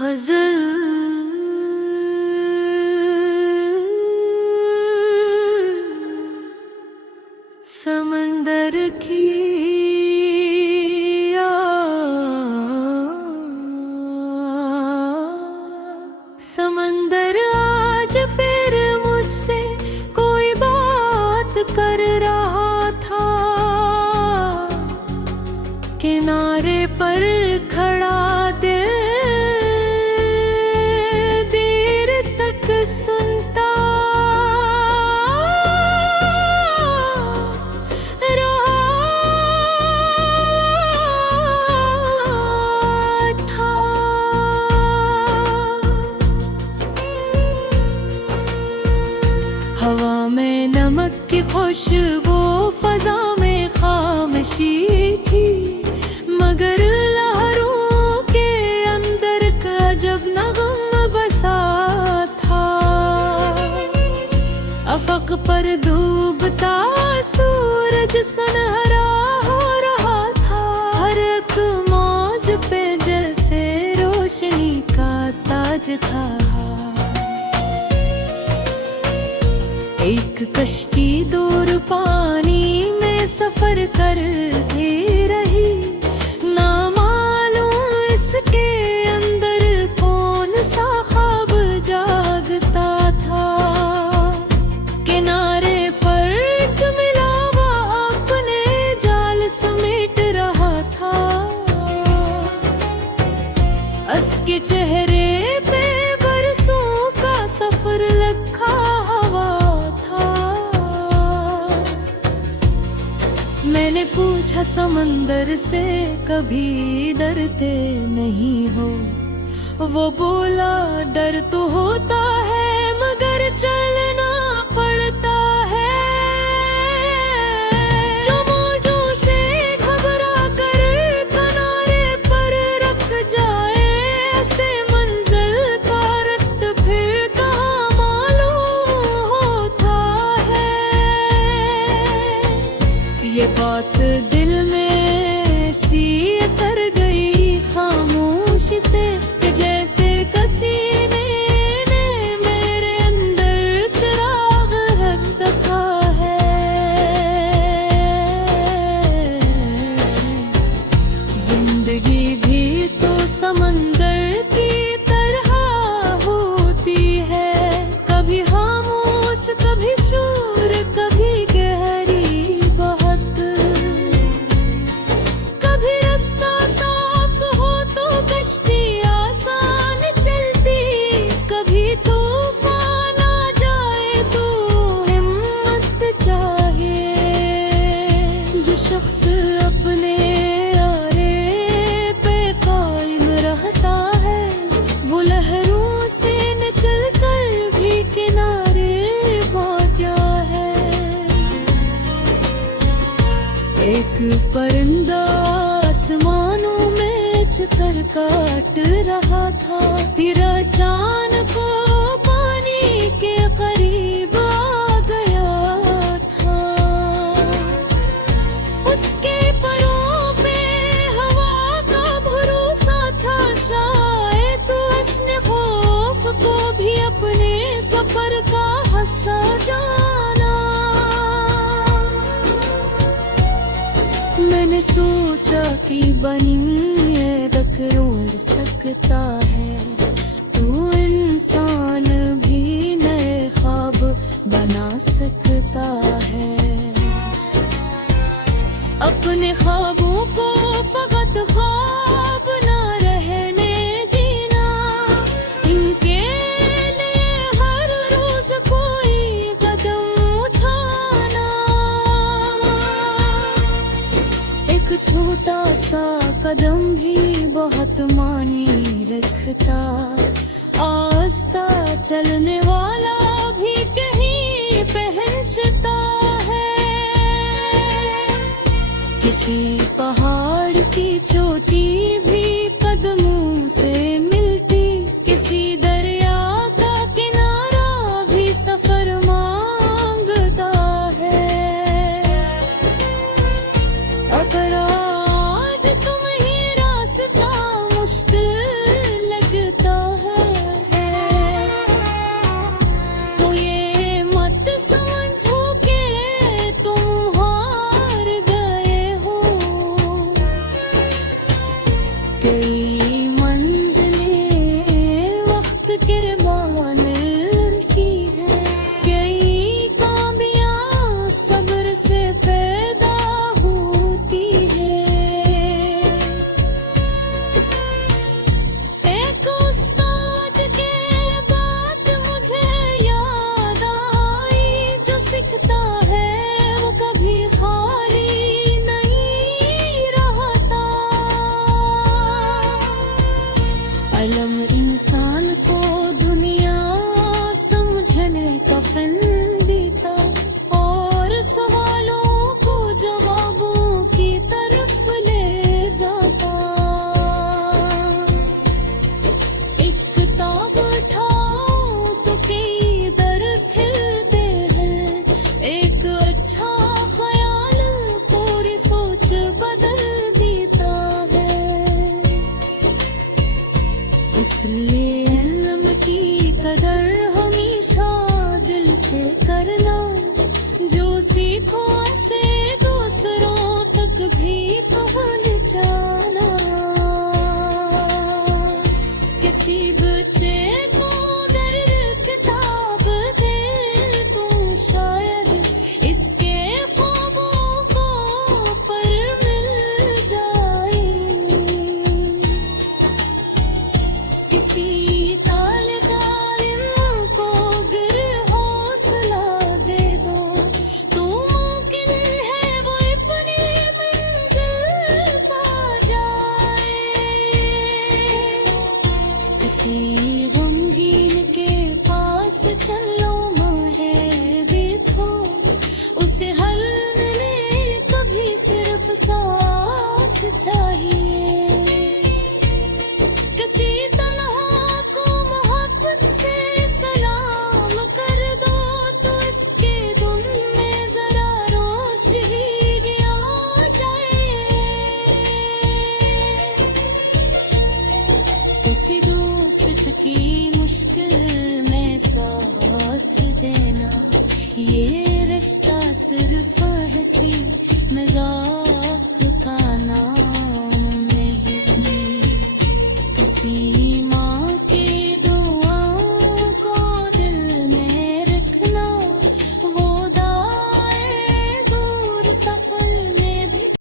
गजल समंदर की समंदर आज फिर मुझसे कोई बात कर रहा था। किनारे पर खड़ा देर तक सुनता रहा था। हवा में नमक की खुशबू, फजा में खामोशी थी, मगर लहरों के अंदर का जब नगम बसा था। अफक पर डूबता सूरज सुनहरा हो रहा था। हर एक मौज पे जैसे रोशनी का ताज था। एक कश्ती दूर पानी में सफर करती रही, ना मालूम इसके अंदर कौन सा ख्वाब जागता था। किनारे पर एक मिला हुआ अपने जाल समेट रहा था। उसके चेहरे पे बरसों का सफर लिखा हुआ था। मैंने पूछा समंदर से, कभी डरते नहीं हो? वो बोला, डर तो होता है मगर चलना पड़ता है। जो मौजों से घबरा कर किनारे पर रख जाए, ऐसे मंजिल का रास्ता फिर कहाँ मालूम होता है। ये बात दिल में सी उतर गई खामोशी से, कि जैसे किसी ने मेरे अंदर चिराग रख रखा है। जिंदगी भी तो समंदर की तरह होती है, कभी खामोश कभी शोर, कभी गहरी बहुत। कभी रास्ता साफ हो तो कश्ती आसान चलती, कभी तूफान आ जाए तो हिम्मत चाहिए। जो शख्स अपने आरे पे कायम रहता है, वो लहरों से निकल कर भी किनारे पहुंचा है। एक परिंदा आसमानों में चक्कर काट रहा था, फिर अचानक वो पानी के करीब आ गया था। उसके परों पे हवा का भरोसा था, शायद उसने खौफ को भी अपने सफर का हिस्सा जाना। मैंने सोचा कि बनी ये तक रोक सकता है, तू इंसान भी नए ख्वाब बना सकता है। अपने ख्वाबों को फकत ख्वाब ना रहने देना, इनके लिए हर रोज कोई कदम उठाना। एक छोटा सा कदम भी बहुत मानी रखता, आस्था चलने वाला भी कहीं पहुंचता है। किसी पहाड़ की चोटी भी कदमों से मिलती, किसी दरिया का किनारा भी सफर मांगता है। अगर आज तुम्हें रास्ता मुश्किल लगता अलम इंसान को दुनिया समझने का फन देता और सवालों को जवाबों की तरफ ले जाता। एक किताब उठाओ तो कई दर खिलते हैं, एक अच्छा ख्याल पूरी सोच बदल देता है। इसलिए इल्म की कदर हमेशा दिल से करना, जो सीखो से दूसरों तक भी पहुंचाना। किसी बच्चे को दर किताब दे तो शायद इसके ख्वाबों को पर मिल जाए। किसी तालिम को गिर हौसला दे दो तो मुमकिन है वो अपनी मंजिल पा जाए। किसी गमगीन के पास चलो है देखो, उसे हल मिले कभी सिर्फ साथ चाहिए। किसी तन्हा को मोहब्बत से सलाम कर दो तो इसके दुम में जरा रोशनी आ जाए। किसी दोस्त की मुश्किल में साथ देना, ये रिश्ता सिर्फ हंसी